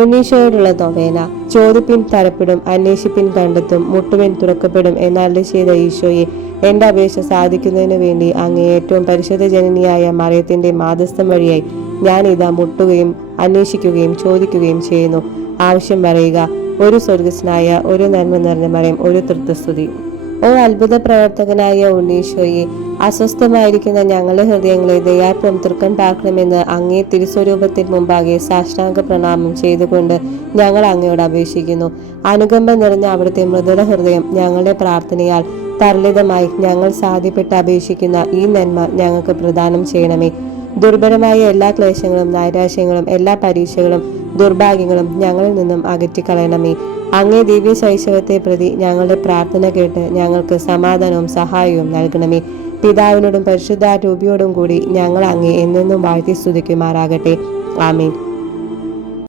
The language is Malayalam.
ഉണ്ണീശോയോടുള്ള നൊവേന ചോദിപ്പിൻ തരപ്പെടും അന്വേഷിപ്പിൻ കണ്ടെത്തും മുട്ടുവിൻ തുറക്കപ്പെടും എന്നല്ല ചെയ്ത ഈശോയെ എന്റെ അപേക്ഷ സാധിക്കുന്നതിനു വേണ്ടി അങ്ങേ ഏറ്റവും പരിശുദ്ധ ജനനിയായ മറിയത്തിന്റെ മാതസ്ഥം വഴിയായി ഞാൻ ഇതാ മുട്ടുകയും അന്വേഷിക്കുകയും ചോദിക്കുകയും ചെയ്യുന്നു. ആവശ്യം പറയുക ഒരു സ്വർഗസ്നായ ഒരു നന്മ നിറഞ്ഞ മറിയം ഒരു തൃത്വസ്തുതി. ഓ അത്ഭുത പ്രവർത്തകനായ ഉണ്ണീശോയെ അസ്വസ്ഥമായിരിക്കുന്ന ഞങ്ങളുടെ ഹൃദയങ്ങളെ ദയാപ്രം തൃക്കണ്ടാക്കണമെന്ന് അങ്ങേ തിരുസ്വരൂപത്തിന് മുമ്പാകെ സാഷ്ടാംഗ പ്രണാമം ചെയ്തുകൊണ്ട് ഞങ്ങൾ അങ്ങയോട് അപേക്ഷിക്കുന്നു. അനുകമ്പ നിറഞ്ഞ അവിടുത്തെ മൃദുല ഹൃദയം ഞങ്ങളുടെ പ്രാർത്ഥനയാൽ തരളിതമായി ഞങ്ങൾ സാധ്യപ്പെട്ട് അപേക്ഷിക്കുന്ന ഈ നന്മ ഞങ്ങൾക്ക് പ്രദാനം ചെയ്യണമേ. ദുർബലമായ എല്ലാ ക്ലേശങ്ങളും നൈരാശ്യങ്ങളും എല്ലാ പരീക്ഷകളും ദുർഭാഗ്യങ്ങളും ഞങ്ങളിൽ നിന്നും അകറ്റിക്കളയണമേ. അങ്ങേ ദിവ്യ ശൈശവത്തെ പ്രതി ഞങ്ങളുടെ പ്രാർത്ഥന കേട്ട് ഞങ്ങൾക്ക് സമാധാനവും സഹായവും നൽകണമേ. പിതാവിനോടും പരിശുദ്ധ രൂപിയോടും കൂടി ഞങ്ങൾ അങ്ങേ എന്നെന്നും വാഴ്ത്തി സ്തുതിക്കുമാറാകട്ടെ. ആമീൻ.